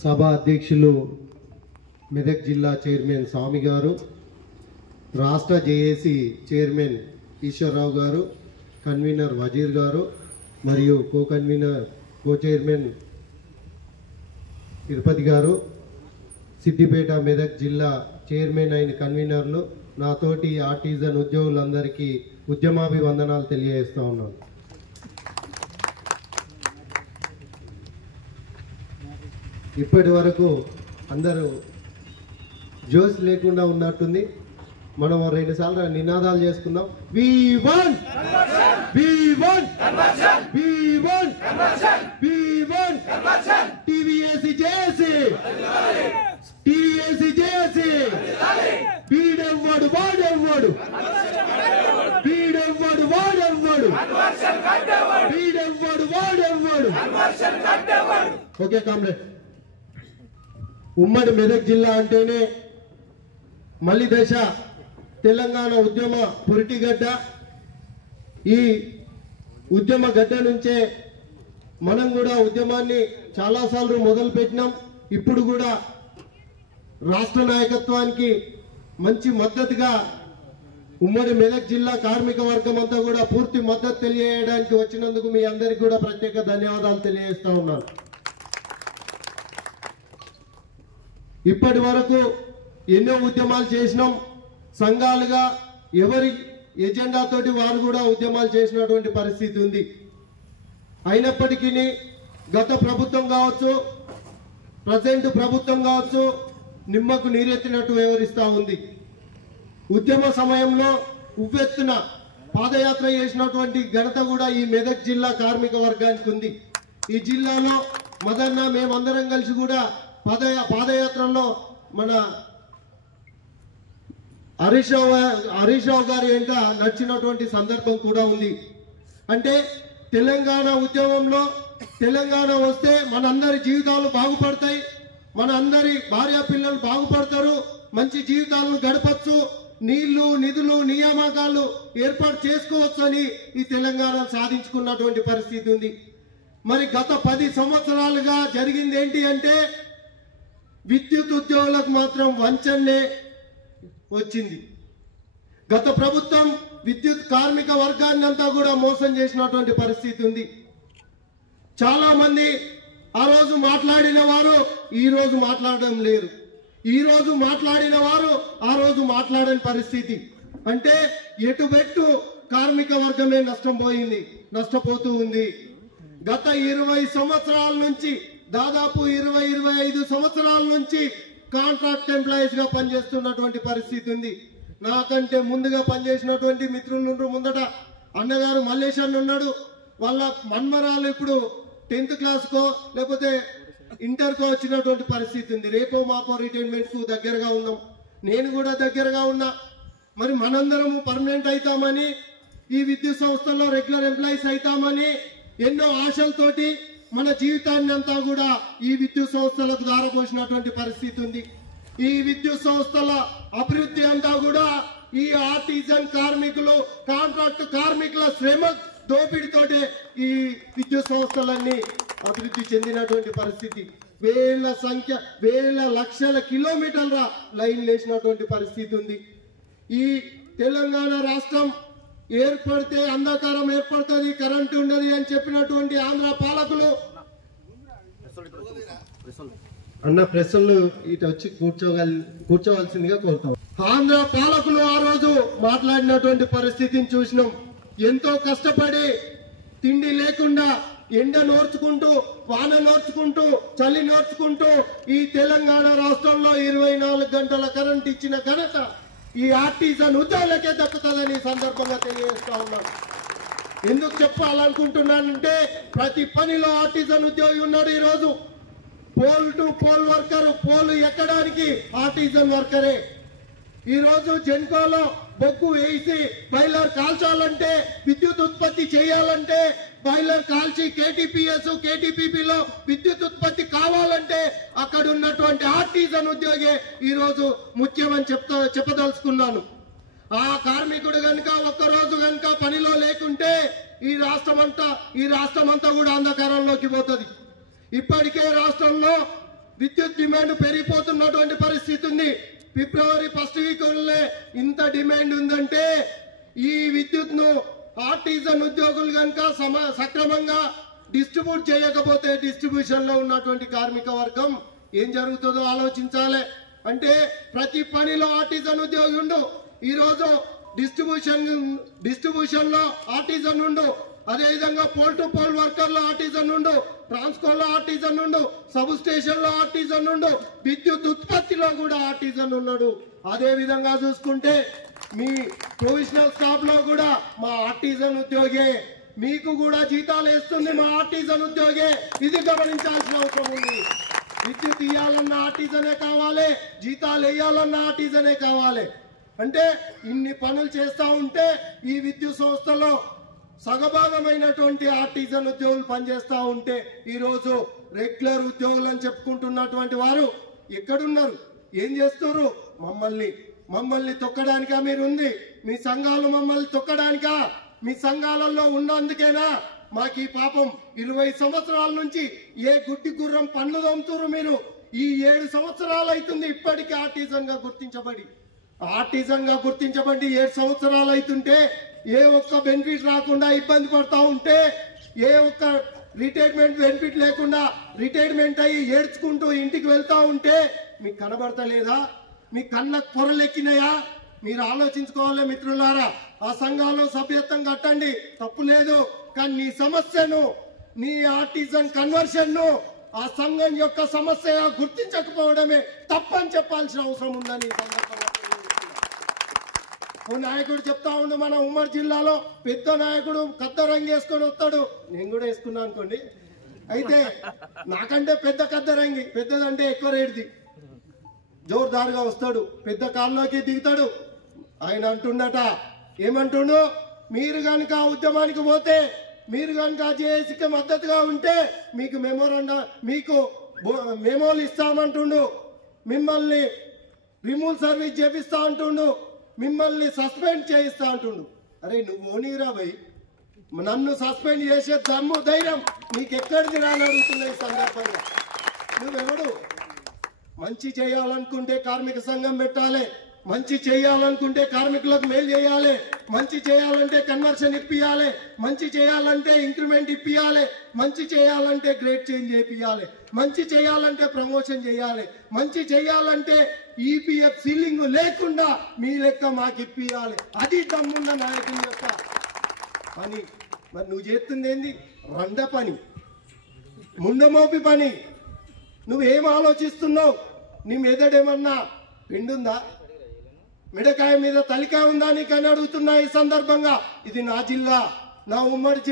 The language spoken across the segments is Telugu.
సభ అధ్యక్షులు మెదక్ జిల్లా చైర్మన్ స్వామి గారు, రాష్ట్ర జేఏసీ చైర్మన్ ఈశ్వరరావు గారు, కన్వీనర్ వజీర్ గారు మరియు కో చైర్మన్ తిరుపతి గారు, సిద్దిపేట మెదక్ జిల్లా చైర్మన్ అయిన కన్వీనర్లు, నాతోటి ఆర్టిజన్ ఉద్యోగులందరికీ ఉద్యమాభివందనాలు తెలియజేస్తూ ఉన్నాను. ఇప్పటి వరకు అందరూ జోష్ లేకుండా ఉన్నట్టుంది. మనం 2 సార్లు నినాదాలు చేసుకుందాం. ఓకే కామ్రేడ్, ఉమ్మడి మెదక్ జిల్లా అంటేనే మళ్ళీ దశ తెలంగాణ ఉద్యమ పురిటిగడ్డ. ఈ ఉద్యమ గడ్డ నుంచే మనం కూడా ఉద్యమాన్ని చాలాసార్లు మొదలుపెట్టినాం. ఇప్పుడు కూడా రాష్ట్ర నాయకత్వానికి మంచి మద్దతుగా ఉమ్మడి మెదక్ జిల్లా కార్మిక వర్గం అంతా కూడా పూర్తి మద్దతు తెలియజేయడానికి వచ్చినందుకు మీ అందరికీ కూడా ప్రత్యేక ధన్యవాదాలు తెలియజేస్తా ఉన్నాను. ఇప్పటి వరకు ఎన్నో ఉద్యమాలు చేసినాం. సంఘాలుగా ఎవరి ఎజెండాతోటి వారు కూడా ఉద్యమాలు చేసినటువంటి పరిస్థితి ఉంది. అయినప్పటికీ గత ప్రభుత్వం కావచ్చు, ప్రజెంట్ ప్రభుత్వం కావచ్చు, నిమ్మకు నీరెత్తినట్టు వ్యవహరిస్తూ ఉంది. ఉద్యమ సమయంలో ఉవ్వెత్తున పాదయాత్ర చేసినటువంటి ఘనత కూడా ఈ మెదక్ జిల్లా కార్మిక వర్గానికి ఉంది. ఈ జిల్లాలో మదన్న మేమందరం కలిసి కూడా పాదయాత్రలో మన హరీష్ రావు గారి వెంట నడిచినటువంటి సందర్భం కూడా ఉంది. అంటే తెలంగాణ ఉద్యమంలో తెలంగాణ వస్తే మనందరి జీవితాలు బాగుపడతాయి, మన అందరి భార్య పిల్లలు బాగుపడతారు, మంచి జీవితాలను గడపచ్చు, నీళ్లు నిధులు నియామకాలు ఏర్పాటు చేసుకోవచ్చు అని ఈ తెలంగాణ సాధించుకున్నటువంటి పరిస్థితి ఉంది. మరి గత 10 సంవత్సరాలుగా జరిగింది ఏంటి అంటే విద్యుత్ ఉద్యోగులకు మాత్రం వంచనే వచ్చింది. గత ప్రభుత్వం విద్యుత్ కార్మిక వర్గాన్ని అంతా కూడా మోసం చేసినటువంటి పరిస్థితి ఉంది. చాలా మంది ఆ రోజు మాట్లాడిన వారు ఈ రోజు మాట్లాడడం లేరు, ఈ రోజు మాట్లాడిన వారు ఆ రోజు మాట్లాడని పరిస్థితి. అంటే ఎటుబెట్టు కార్మిక వర్గమే నష్టపోతూ ఉంది. గత 20 సంవత్సరాల నుంచి దాదాపు 20-25 సంవత్సరాల నుంచి కాంట్రాక్ట్ ఎంప్లాయీస్ గా పనిచేస్తున్నటువంటి పరిస్థితి ఉంది. నాకంటే ముందుగా పనిచేసినటువంటి మిత్రులు ముందట అన్నగారు మల్లేష్ అన్న ఉన్నాడు. వాళ్ళ మన్మరాలు ఇప్పుడు 10th క్లాస్కో లేకపోతే ఇంటర్కో వచ్చినటువంటి పరిస్థితి ఉంది. రేపో మాపో రిటైర్మెంట్ కు దగ్గరగా ఉన్నాం, నేను కూడా దగ్గరగా ఉన్నా. మరి మనందరము పర్మనెంట్ అవుతామని, ఈ విద్యుత్ సంస్థల్లో రెగ్యులర్ ఎంప్లాయీస్ అవుతామని ఎన్నో ఆశలతోటి మన జీవితాన్ని అంతా కూడా ఈ విద్యుత్ సంస్థలకు దారపోసినటువంటి పరిస్థితి ఉంది. ఈ విద్యుత్ సంస్థల అభివృద్ధి అంతా కూడా ఈ ఆర్టిజన్ కార్మికులు, కాంట్రాక్ట్ కార్మికుల శ్రమ దోపిడితోటే ఈ విద్యుత్ సంస్థలన్నీ అభివృద్ధి చెందినటువంటి పరిస్థితి. వేల లక్షల కిలోమీటర్ల లైన్ వేసినటువంటి పరిస్థితి ఉంది. ఈ తెలంగాణ రాష్ట్రం ఏర్పడితే అంధకారం ఏర్పడుతుంది, కరెంటు ఉండదు అని చెప్పినటువంటి ఆంధ్ర పాలకులు అన్న ప్రెస్సులు ఇటు వచ్చి కూర్చోవలసిందిగా కోరుతాం. ఆంధ్ర పాలకులు ఆ రోజు మాట్లాడినటువంటి పరిస్థితిని చూసినాం. ఎంతో కష్టపడి తిండి లేకుండా ఎండ నోర్చుకుంటూ, వాన నోర్చుకుంటూ, చలి నోర్చుకుంటూ ఈ తెలంగాణ రాష్ట్రంలో 24 గంటల కరెంట్ ఇచ్చిన ఘనత ఈ ఆర్టిజన్ ఉద్యోగులకే దక్కుతుందని సందర్భంగా తెలియజేస్తా ఉన్నాను. ఎందుకు చెప్పాలనుకుంటున్నానంటే ప్రతి పనిలో ఆర్టిజన్ ఉద్యోగి ఉన్నాడు. ఈరోజు pole to pole worker, pole ఎక్కడానికి ఆర్టిజన్ వర్కరే. ఈరోజు జెన్కోలో బొగ్గు వేసి బాయిలర్ కాల్చాలంటే, విద్యుత్ ఉత్పత్తి చేయాలంటే, బాయిలర్ కాల్చి కేటీపీఎస్ కేటీపీపీలో విద్యుత్ ఉత్పత్తి కావాలంటే అక్కడ ఉన్నటువంటి ఆర్టిజన్ ఉద్యోగే ఈరోజు ముఖ్యమని చెప్పదలుచుకున్నాను. ఆ కార్మికుడు గనుక ఒక్కరోజు గనుక పనిలో లేకుంటే ఈ రాష్ట్రం అంతా కూడా అంధకారంలోకి పోతుంది. ఇప్పటికే రాష్ట్రంలో విద్యుత్ డిమాండ్ పెరిగిపోతున్నటువంటి పరిస్థితి ఉంది. ఫిబ్రవరి 1st వీక్లోనే ఇంత డిమాండ్ ఉందంటే ఈ విద్యుత్ ను ఆర్టిజన్ ఉద్యోగులు కనుక సక్రమంగా డిస్ట్రిబ్యూట్ చేయకపోతే డిస్ట్రిబ్యూషన్ లో ఉన్నటువంటి కార్మిక వర్గం ఏం జరుగుతుందో ఆలోచించాలి. అంటే ప్రతి పనిలో ఆర్టిజన్ ఉద్యోగి ఉండు, ఈరోజు డిస్ట్రిబ్యూషన్ లో ఆర్టిజన్ ఉండు, అదేవిధంగా పోల్ టు పోల్ వర్కర్ లో ఆర్టిజన్ ఉండు, ట్రాన్స్కోర్ లో ఆర్టిజన్ ఉండు, సబ్ స్టేషన్ లో ఆర్టిజన్ ఉండు, విద్యుత్ ఉత్పత్తిలో కూడా ఆర్టిజన్ ఉన్నాడు. అదే విధంగా చూసుకుంటే మీ ప్రొవిజనల్ స్టాఫ్ లో కూడా మా ఆర్టిజన్ ఉద్యోగే, మీకు కూడా జీతాలు వేస్తుంది మా ఆర్టిజన్ ఉద్యోగే. ఇది గమనించాల్సిన అవసరం ఉంది. విద్యుత్ ఇవ్వాలన్న ఆర్టిజనే కావాలి, జీతాలు వేయాలన్న ఆర్టిజనే కావాలి. అంటే ఇన్ని పనులు చేస్తా ఉంటే ఈ విద్యుత్ సంస్థలో సగభాగమైనటువంటి ఆర్టిజన్ ఉద్యోగులు పనిచేస్తా ఉంటే ఈరోజు రెగ్యులర్ ఉద్యోగులు అని చెప్పుకుంటున్నటువంటి వారు ఎక్కడున్నారు, ఏం చేస్తున్నారు? మమ్మల్ని తొక్కడానికా మీరుంది? మీ సంఘాలు మమ్మల్ని తొక్కడానికా? మీ సంఘాలలో ఉన్నందుకేనా మాకు ఈ పాపం? 20 సంవత్సరాల నుంచి ఏ గుడ్డి గుర్రం పనులు తోముతున్నారు మీరు? ఈ 7 సంవత్సరాలు అవుతుంది ఇప్పటికీ ఆర్టిజన్ గా గుర్తించబడి 7 సంవత్సరాలు అవుతుంటే ఏ ఒక్క బెనిఫిట్ రాకుండా ఇబ్బంది పడతా ఉంటే, ఏ ఒక్క రిటైర్మెంట్ బెనిఫిట్ లేకుండా రిటైర్మెంట్ అయ్యి ఏడ్చుకుంటూ ఇంటికి వెళ్తా ఉంటే మీకు కనబడతలేదా? మీ కళ్ళకు పొరలెక్కినాయా? మీరు ఆలోచించుకోవాలి మిత్రులారా. ఆ సంఘాల్లో సభ్యత్వం కట్టండి, తప్పు లేదు. కానీ నీ సమస్యను, నీ ఆర్టిజన్ కన్వర్షన్ ను ఆ సంఘం యొక్క సమస్యగా గుర్తించకపోవడమే తప్పని చెప్పాల్సిన అవసరం ఉందని ఓ నాయకుడు చెప్తా ఉండు. మన ఉమ్మడి జిల్లాలో పెద్ద నాయకుడు కద్ద రంగు వేసుకొని వస్తాడు, నేను కూడా వేసుకున్నా అనుకోండి. అయితే నాకంటే పెద్ద కద్ద రంగి, పెద్దదంటే ఎక్కువ రేటుది, జోర్దారుగా వస్తాడు, పెద్ద కాల్లోకి దిగుతాడు. ఆయన అంటుండట, ఏమంటుండు? మీరు కనుక ఉద్యమానికి పోతే, మీరు కనుక జేఏసీకి మద్దతుగా ఉంటే మీకు మెమోలు ఇస్తామంటుండు, మిమ్మల్ని రిమూవ్ సర్వీస్ చేపిస్తా అంటుండు, మిమ్మల్ని సస్పెండ్ చేయిస్తా అంటుండు. అరే నువ్వు ఓనీరా భయ్, నన్ను సస్పెండ్ చేసే దమ్ము ధైర్యం నీకెక్కడిది రాని అడుగుతున్నా ఈ సందర్భంగా. నువ్వెవడు? మంచి చేయాలనుకుంటే కార్మిక సంఘం పెట్టాలి, మంచి చేయాలనుకుంటే కార్మికులకు మేలు చేయాలి, మంచి చేయాలంటే కన్వర్షన్ ఇప్పియాలి, మంచి చేయాలంటే ఇంక్రిమెంట్ ఇప్పియాలి, మంచి చేయాలంటే గ్రేడ్ చేంజ్ చేపియాలి, మంచి చేయాలంటే ప్రమోషన్ చేయాలి, మంచి చేయాలంటే ఈపీఎఫ్ సీలింగ్ లేకుండా మీ లెక్క మాకు ఇప్పియాలి. అది దమ్మున్న నాయకుని యొక్క పని. మరి నువ్వు చేస్తుంది ఏంది? రండ పని, ముండమోపి పని. నువ్వేం ఆలోచిస్తున్నావు? నీ మెదడేమన్నా పిండుందా? మిడకాయ మీద తలికాయ ఉందా నీకని అడుగుతున్నా ఈ సందర్భంగా. ఇది నా జిల్లా, నా ఉమ్మడి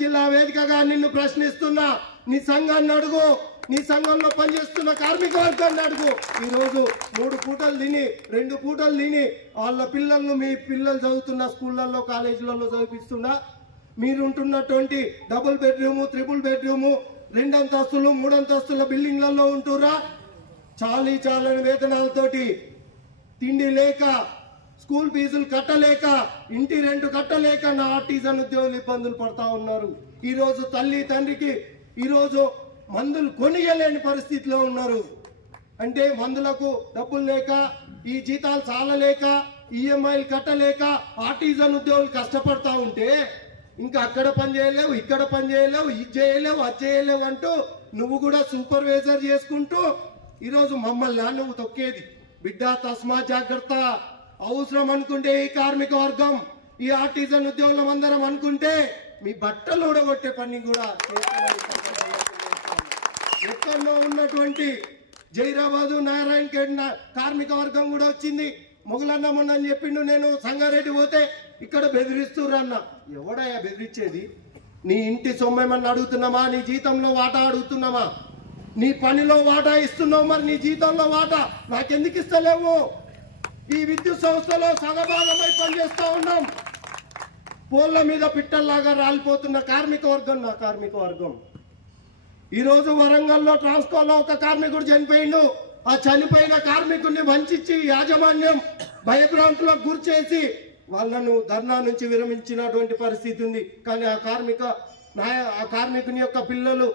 జిల్లా వేదికగా నిన్ను ప్రశ్నిస్తున్నా. నీ సంఘాన్ని అడుగు, నీ సంఘంలో పనిచేస్తున్న కార్మిక వర్గాన్ని అడుగు. ఈరోజు 3 పూటలు తిని 2 పూటలు తిని వాళ్ళ పిల్లలను, మీ పిల్లలు చదువుతున్న స్కూళ్ళల్లో కాలేజీలలో చదివిస్తున్నా. మీరుంటున్నటువంటి డబుల్ బెడ్రూము, 3 బెడ్రూము, 2 అంతస్తులు 3 అంతస్తుల బిల్డింగ్లలో ఉంటురా. చాలని వేతనాలతోటి తిండి లేక, స్కూల్ ఫీజులు కట్టలేక, ఇంటి రెంట్ కట్టలేక నా ఆర్టిజన్ ఉద్యోగులు ఇబ్బందులు పడతా ఉన్నారు. ఈరోజు తల్లి తండ్రికి ఈరోజు మందులు కొనియలేని పరిస్థితిలో ఉన్నారు. అంటే మందులకు డబ్బులు లేక, ఈ జీతాలు చాలలేక, ఈఎంఐలు కట్టలేక ఆర్టిజన్ ఉద్యోగులు కష్టపడతా ఉంటే ఇంకా అక్కడ పని చేయలేవు, ఇక్కడ పని చేయలేవు, ఇది చేయలేవు, అది చేయలేవు అంటూ నువ్వు కూడా సూపర్వైజర్ చేసుకుంటూ ఈరోజు మమ్మల్ని నువ్వు తొక్కేది. బిడ్డ తస్మా జాగ్రత్త. అవసరం అనుకుంటే ఈ కార్మిక వర్గం, ఈ ఆర్టిజన్ ఉద్యోగులం అందరం అనుకుంటే మీ బట్టలు ఊడగొట్టే పని కూడా ఎక్కడో ఉన్నటువంటి జైరాబాదు, నారాయణ ఖేడ్ కార్మిక వర్గం కూడా వచ్చింది. మొగలన్న మొన్న అని చెప్పిండు, నేను సంగారెడ్డి పోతే ఇక్కడ బెదిరిస్తుర్రు అన్న. ఎవడయ్యా బెదిరించేది? నీ ఇంటి సొమ్మేమన్నా అడుగుతున్నామా? నీ జీతంలో వాటా అడుగుతున్నామా? నీ పనిలో వాటా ఇస్తున్నావు, మరి నీ జీతంలో వాటా నాకెందుకు ఇస్తలేవు? ఈ విద్యుత్ సంస్థలో సగభాగమై పనిచేస్తా ఉన్నాం. పోళ్ల మీద పిట్టల్లాగా రాలిపోతున్న కార్మిక వర్గం నా కార్మిక వర్గం. ఈరోజు వరంగల్లో ట్రాన్స్కోలో ఒక కార్మికుడు చనిపోయిండు. ఆ చనిపోయిన కార్మికుడిని వంచి యాజమాన్యం భయభ్రాంతులకు గురి చేసి వాళ్ళను ధర్నా నుంచి విరమించినటువంటి పరిస్థితి ఉంది. కానీ ఆ కార్మికుని యొక్క పిల్లలు